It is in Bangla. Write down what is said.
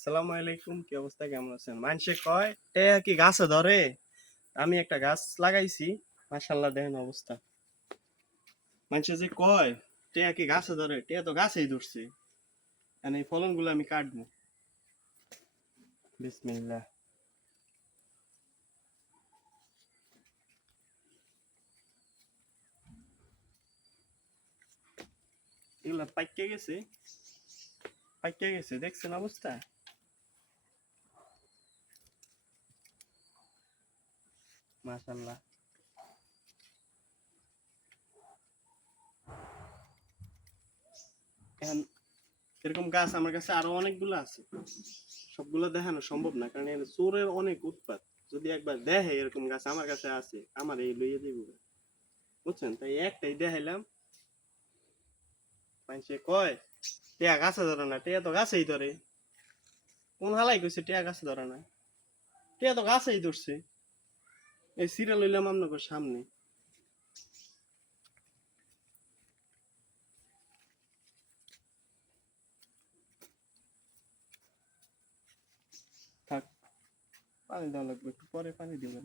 আসসালামু আলাইকুম, কি অবস্থা, কেমন আছেন? মানুষে কয় টে কি গাছে ধরে? আমি একটা গাছ লাগাইছি, মাশাআল্লাহ, দেখেন অবস্থা। মানুষে যে কয় টে কি গাছে ধরে, টে তো গাছেই ধরছে। এখন এই ফলনগুলো আমি কাটবো। বিসমিল্লাহ। এগুলা পাইকে গেছে, পাইকে গেছে, দেখছেন অবস্থা? মাশাআল্লাহ। এখন এরকম গাছ আমার কাছে আরো অনেকগুলো আছে, সবগুলো দেখানো সম্ভব না, কারণ এর চোরের অনেক উৎপাত। যদি একবার দেখে এরকম গাছ আমার কাছে আছে, আমার এই লইয়ে দিব, বুঝছেন? তাই একটাই দেখাইলাম। মানুষে কয় টিয়া গাছে ধরে না, টিয়া তো গাছেই ধরে। কোন হালাই কইছে টিয়া গাছে ধরে না? টিয়া তো গাছেই ধরছে। এই সিরিয়াল লইলাম আপনাদের সামনে। থাক, পানি দেওয়া লাগবে, একটু পরে পানি দিবেন।